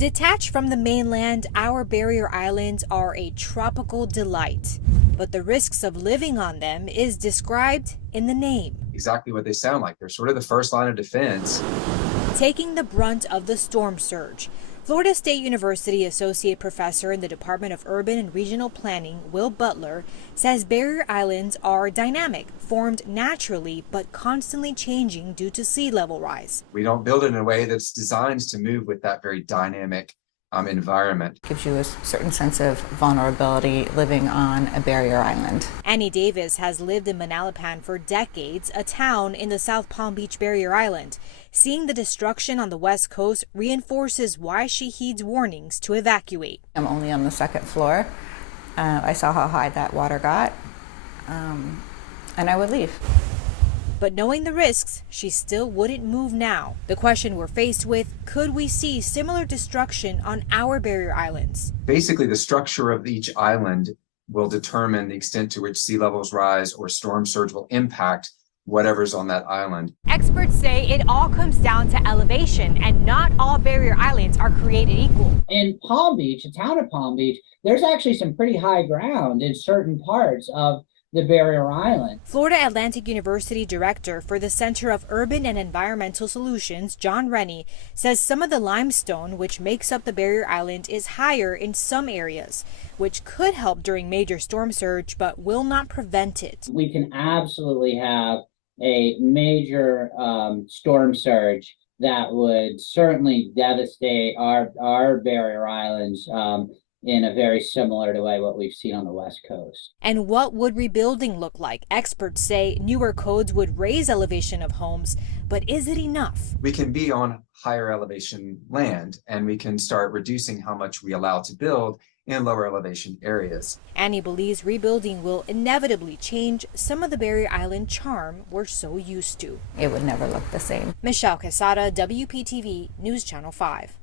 Detached from the mainland, our barrier islands are a tropical delight. But the risks of living on them is described in the name. Exactly what they sound like. They're sort of the first line of defense. Taking the brunt of the storm surge. Florida State University Associate Professor in the Department of Urban and Regional Planning, Will Butler, says barrier islands are dynamic, formed naturally but constantly changing due to sea level rise. We don't build it in a way that's designed to move with that very dynamic environment. Gives you a certain sense of vulnerability living on a barrier island. Annie Davis has lived in Manalapan for decades, a town in the South Palm Beach barrier island. Seeing the destruction on the west coast reinforces why she heeds warnings to evacuate. I'm only on the second floor. I saw how high that water got, and I would leave. But knowing the risks, she still wouldn't move now. The question we're faced with, could we see similar destruction on our barrier islands? Basically, the structure of each island will determine the extent to which sea levels rise or storm surge will impact whatever's on that island. Experts say it all comes down to elevation, and not all barrier islands are created equal. In Palm Beach, the town of Palm Beach, there's actually some pretty high ground in certain parts of the barrier island. Florida Atlantic University Director for the Center of Urban and Environmental Solutions, John Rennie, says some of the limestone which makes up the barrier island is higher in some areas, which could help during major storm surge but will not prevent it. We can absolutely have a major storm surge that would certainly devastate our barrier islands in a very similar to way what we've seen on the West Coast. And what would rebuilding look like? Experts say newer codes would raise elevation of homes, but is it enough? We can be on higher elevation land, and we can start reducing how much we allow to build in lower elevation areas. Annie believes rebuilding will inevitably change some of the barrier island charm we're so used to. It would never look the same. Michelle Quesada, WPTV News Channel 5.